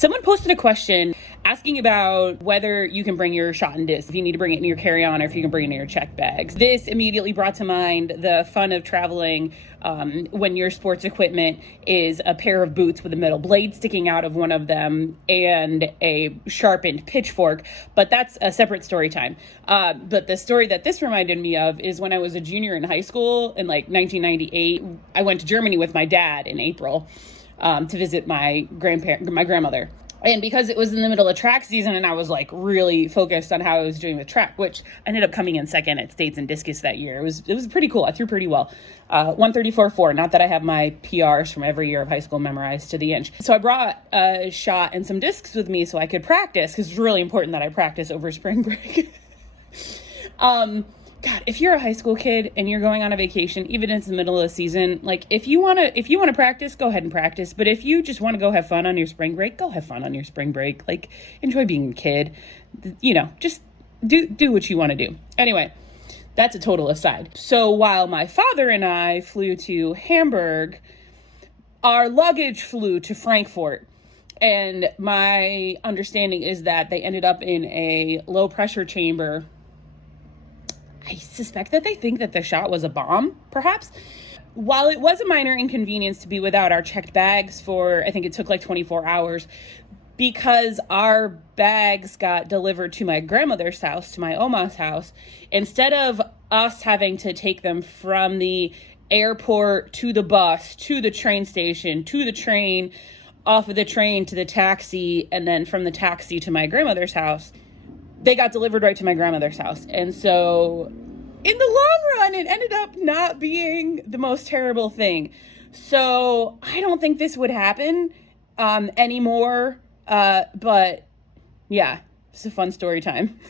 Someone posted a question asking about whether you can bring your shot and disc, if you need to bring it in your carry-on or if you can bring it in your check bags. This immediately brought to mind the fun of traveling when your sports equipment is a pair of boots with a metal blade sticking out of one of them and a sharpened pitchfork, but that's a separate story time. But the story that this reminded me of is when I was a junior in high school in like 1998, I went to Germany with my dad in April. To visit my grandmother. And because it was in the middle of track season and I was like really focused on how I was doing with track, which ended up coming in second at States and Discus that year. It was pretty cool. I threw pretty well. 134.4. Not that I have my PRs from every year of high school memorized to the inch. So I brought a shot and some discs with me so I could practice, because it's really important that I practice over spring break. God, if you're a high school kid and you're going on a vacation, even in the middle of the season, like if you want to practice, go ahead and practice. But if you just want to go have fun on your spring break, go have fun on your spring break. Like, enjoy being a kid, just do what you want to do. Anyway, that's a total aside. So while my father and I flew to Hamburg, our luggage flew to Frankfurt. And my understanding is that they ended up in a low pressure chamber. I suspect that they think that the shot was a bomb, perhaps. While it was a minor inconvenience to be without our checked bags for, I think it took like 24 hours, because our bags got delivered to my grandmother's house, to my Oma's house, instead of us having to take them from the airport to the bus, to the train station, to the train, off of the train to the taxi, and then from the taxi to my grandmother's house, they got delivered right to my grandmother's house. And so in the long run, it ended up not being the most terrible thing. So I don't think this would happen anymore. But yeah, it's a fun story time.